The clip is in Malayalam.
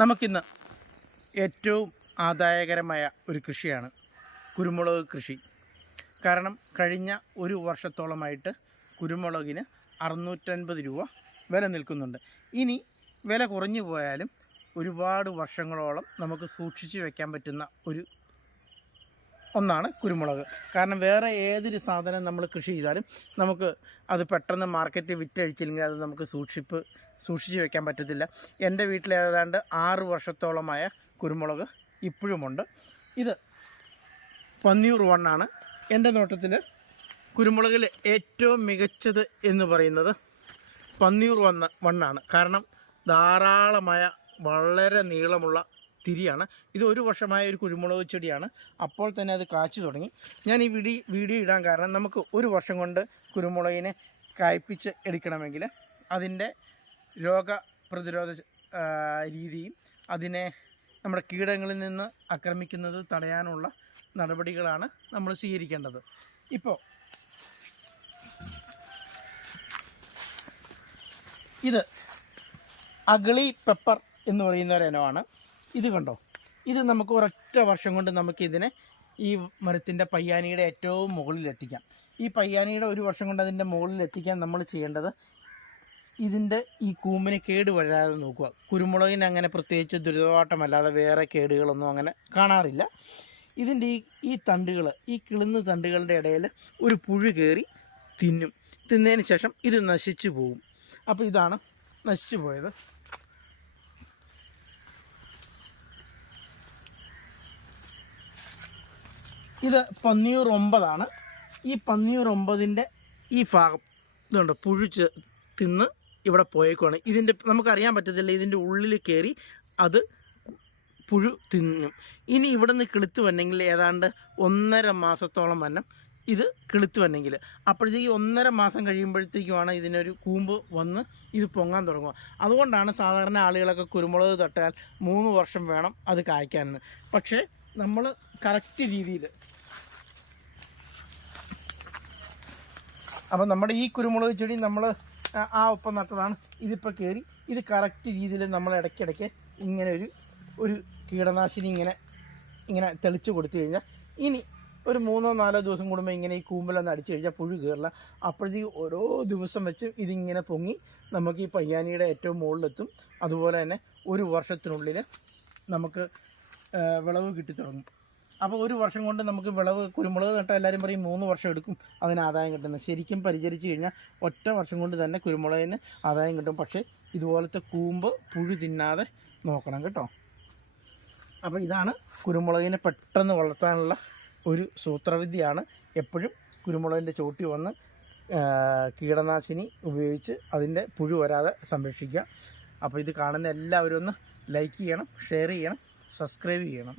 നമുക്കിന്ന് ഏറ്റവും ആദായകരമായ ഒരു കൃഷിയാണ് കുരുമുളക് കൃഷി. കാരണം കഴിഞ്ഞ ഒരു വർഷത്തോളമായിട്ട് കുരുമുളകിന് 650 രൂപ വില നിൽക്കുന്നുണ്ട്. ഇനി വില കുറഞ്ഞു പോയാലും ഒരുപാട് വർഷങ്ങളോളം നമുക്ക് സൂക്ഷിച്ച് വയ്ക്കാൻ പറ്റുന്ന ഒന്നാണ് കുരുമുളക്. കാരണം വേറെ ഏതൊരു സാധനം നമ്മൾ കൃഷി ചെയ്താലും നമുക്ക് അത് പെട്ടെന്ന് മാർക്കറ്റിൽ വിറ്റഴിച്ചില്ലെങ്കിൽ അത് നമുക്ക് സൂക്ഷിച്ച് വയ്ക്കാൻ പറ്റത്തില്ല. എൻ്റെ വീട്ടിൽ ഏതാണ്ട് 6 വർഷത്തോളമായ കുരുമുളക് ഇപ്പോഴുമുണ്ട്. ഇത് പന്നിയൂർ വണ്ണാണ്. എൻ്റെ നോട്ടത്തിൽ കുരുമുളകിൽ ഏറ്റവും മികച്ചത് എന്ന് പറയുന്നത് പന്നിയൂർ വണ്ണാണ്. കാരണം ധാരാളമായ വളരെ നീളമുള്ള തിരിയാണ്. ഇത് 1 വർഷമായ ഒരു കുരുമുളക് ചെടിയാണ്. അപ്പോൾ തന്നെ അത് കാച്ചു തുടങ്ങി. ഞാൻ ഈ വീഡിയോ ഇടാൻ കാരണം നമുക്ക് 1 വർഷം കൊണ്ട് കുരുമുളകിനെ കായ്പ്പിച്ച് എടുക്കണമെങ്കിൽ അതിൻ്റെ രോഗപ്രതിരോധ രീതിയും അതിനെ നമ്മുടെ കീടങ്ങളിൽ നിന്ന് ആക്രമിക്കുന്നത് തടയാനുള്ള നടപടികളാണ് നമ്മൾ സ്വീകരിക്കേണ്ടത്. ഇപ്പോൾ ഇത് അഗളി പെപ്പർ എന്ന് പറയുന്ന ഒരു ഇനമാണ്. ഇത് കണ്ടോ, ഇത് നമുക്ക് ഒരൊറ്റ വർഷം കൊണ്ട് നമുക്കിതിനെ ഈ മരത്തിൻ്റെ പയ്യാനിയുടെ ഏറ്റവും മുകളിലെത്തിക്കാം. ഈ പയ്യാനിയുടെ 1 വർഷം കൊണ്ട് അതിൻ്റെ മുകളിലെത്തിക്കാൻ നമ്മൾ ചെയ്യേണ്ടത് ഇതിൻ്റെ ഈ കൂമ്പിന് കേട് വരാതെ നോക്കുക. കുരുമുളകിന് അങ്ങനെ പ്രത്യേകിച്ച് ദുരിതവാട്ടമല്ലാതെ വേറെ കേടുകളൊന്നും അങ്ങനെ കാണാറില്ല. ഇതിൻ്റെ ഈ തണ്ടുകൾ, ഈ കിളുന്ന തണ്ടുകളുടെ ഇടയിൽ ഒരു പുഴു കയറി തിന്നതിന് ശേഷം ഇത് നശിച്ചു പോകും. അപ്പോൾ ഇതാണ് നശിച്ചു പോയത്. ഇത് പന്നിയൂർ 9 ഈ പന്നിയൂർ 9 ഈ ഭാഗം ഇതുണ്ട്, പുഴു തിന്ന് ഇവിടെ പോയേക്കുവാണ്. ഇതിൻ്റെ നമുക്കറിയാൻ പറ്റത്തില്ല, ഇതിൻ്റെ ഉള്ളിൽ കയറി അത് പുഴു തിന്നും. ഇനി ഇവിടെ നിന്ന് കിളുത്ത് വന്നെങ്കിൽ ഏതാണ്ട് 1.5 മാസത്തോളം വന്നം ഇത് കിളുത്ത് വന്നെങ്കിൽ, അപ്പോഴത്തേക്ക് 1.5 മാസം കഴിയുമ്പോഴത്തേക്കുമാണ് ഇതിനൊരു കൂമ്പ് വന്ന് ഇത് പൊങ്ങാൻ തുടങ്ങുക. അതുകൊണ്ടാണ് സാധാരണ ആളുകളൊക്കെ കുരുമുളക് തട്ടാൽ 3 വർഷം വേണം അത് കായ്ക്കാനെന്ന്. പക്ഷേ നമ്മൾ കറക്റ്റ് രീതിയിൽ, അപ്പം നമ്മുടെ ഈ കുരുമുളക് ചെടി നമ്മൾ ആ ഒപ്പം നട്ടതാണ്. ഇതിപ്പോൾ കയറി ഇത് കറക്റ്റ് രീതിയിൽ നമ്മൾ ഇടയ്ക്കിടയ്ക്ക് ഇങ്ങനെ ഒരു കീടനാശിനി ഇങ്ങനെ തെളിച്ച് കൊടുത്തു കഴിഞ്ഞാൽ ഇനി ഒരു 3-4 ദിവസം കൂടുമ്പോൾ ഇങ്ങനെ ഈ കൂമ്പിലൊന്ന് അടിച്ചു കഴിഞ്ഞാൽ പുഴു കയറില്ല. അപ്പോഴത്തേക്ക് ഓരോ ദിവസം വെച്ച് ഇതിങ്ങനെ പൊങ്ങി നമുക്ക് ഈ പയ്യാനിയുടെ ഏറ്റവും മുകളിലെത്തും. അതുപോലെ തന്നെ 1 വർഷത്തിനുള്ളിൽ നമുക്ക് വിളവ് കിട്ടിത്തുടങ്ങും. അപ്പോൾ 1 വർഷം കൊണ്ട് നമുക്ക് വിളവ്, കുരുമുളക് നട്ടാൽ എല്ലാവരും പറയും 3 വർഷം എടുക്കും അതിന് ആദായം കിട്ടുന്നത്. ശരിക്കും പരിചരിച്ച് കഴിഞ്ഞാൽ 1 വർഷം കൊണ്ട് തന്നെ കുരുമുളകിന് ആദായം കിട്ടും. പക്ഷേ ഇതുപോലത്തെ കൂമ്പ് പുഴു തിന്നാതെ നോക്കണം കേട്ടോ. അപ്പോൾ ഇതാണ് കുരുമുളകിനെ പെട്ടെന്ന് വളർത്താനുള്ള ഒരു സൂത്രവിദ്യയാണ്. എപ്പോഴും കുരുമുളകിൻ്റെ ചോട്ടി വന്ന് കീടനാശിനി ഉപയോഗിച്ച് അതിൻ്റെ പുഴു വരാതെ സംരക്ഷിക്കുക. അപ്പോൾ ഇത് കാണുന്ന എല്ലാവരും ഒന്ന് ലൈക്ക് ചെയ്യണം, ഷെയർ ചെയ്യണം, സബ്സ്ക്രൈബ് ചെയ്യണം.